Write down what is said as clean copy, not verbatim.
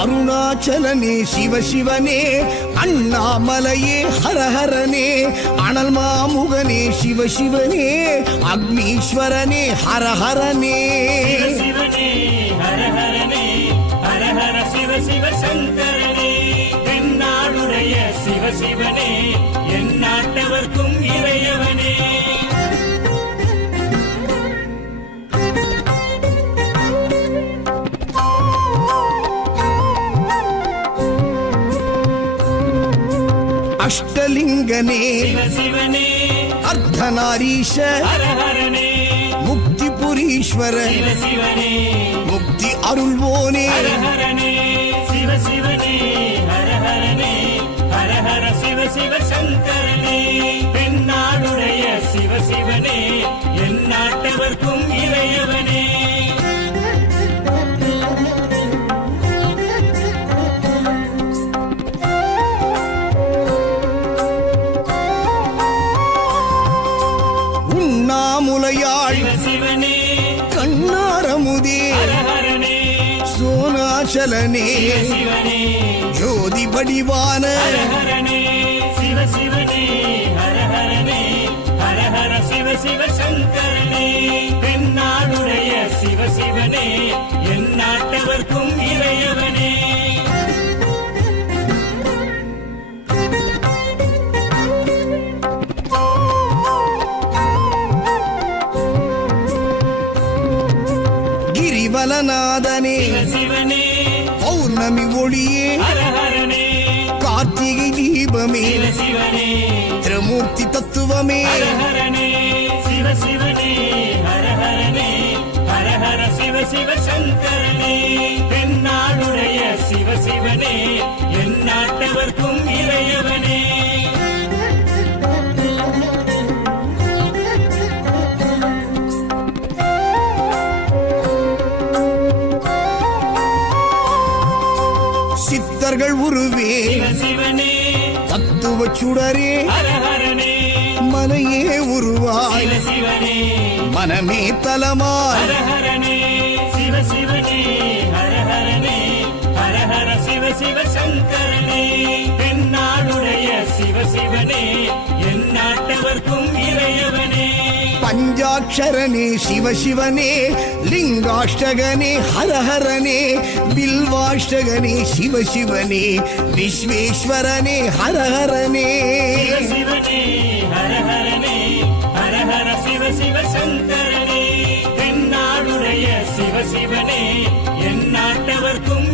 அருணாச்சலனே சிவசிவனே, அண்ணாமலையே ஹரஹரனே, அனல் மாமுகனே சிவசிவனே, அக்னீஸ்வரனே ஹரஹரனே. சிவசிவனே ஹரஹரனே, ஹரஹர சிவ சிவ சங்கரனே, தென்னாடுடைய சிவசிவனே, என் நாட்டவர்க்கும் இறையவனே. அஷ்டலிங்கனே சிவசிவனே, அர்த்தநாரீஷ ஹரஹரனே, முக்திபுரீஸ்வர சிவசிவனே, முக்தி அருள்வோனே. ஹரஹரனே சிவசிவனே, ஹரஹரனே, ஹரஹர சிவ சிவ சங்கரனே, தென்னாடுடைய சிவசிவனே, என் நாட்டவர்க்கும் இறையவனே. உண்ணாமுலையாள் சிவசிவனே, கண்ணாரமுதே ஹரஹரனே, சோனாச்சலனே சிவசிவனே, ஜோதி வடிவான ஹரஹரனே சிவசிவனே, ஹரஹரனே, ஹரஹர சிவ சிவ சங்கரனே, தென்னாடுடைய சிவசிவனே, என் நாட்டவர்க்கும் இறையவனே. கிரிவலநாதனே சிவசிவனே, பௌர்ணமி ஒளியே ஹரஹரனே, கார்த்திகை தீபமே சிவசிவனே, திரமூர்த்தி தத்துவமே. ஹரஹரனே சிவசிவனே, ஹரஹரனே, ஹரஹர சிவ சிவ சங்கரனே, தென்னாடுடைய சிவசிவனே, என் நாட்டவர்க்கும் இறையவனே. சித்தர்கள் உருவே சிவசிவனே, தத்துவ சுடரே ஹரஹரனே, மலையே உருவாய் சிவசிவனே, மனமே தலமாய். ஹரஹரனே சிவசிவனே, ஹரஹரனே, ஹரஹர சிவ சிவ சங்கரனே, தென்னாடுடைய சிவசிவனே, என் நாட்டவர்க்கும் இறையவனே. பஞ்சாட்சரனே சிவசிவனே, லிங்காஷ்டகனே ஹரஹரனே, பில்வாஷ்டகனே சிவசிவனே, விஸ்வேஸ்வரனே ஹரஹரனே. சிவசிவனே, ஹரஹரனே, ஹரஹர சிவ சிவ சங்கரனே, தென்னாடுடைய சிவசிவனே, என் நாட்டவர்க்கும்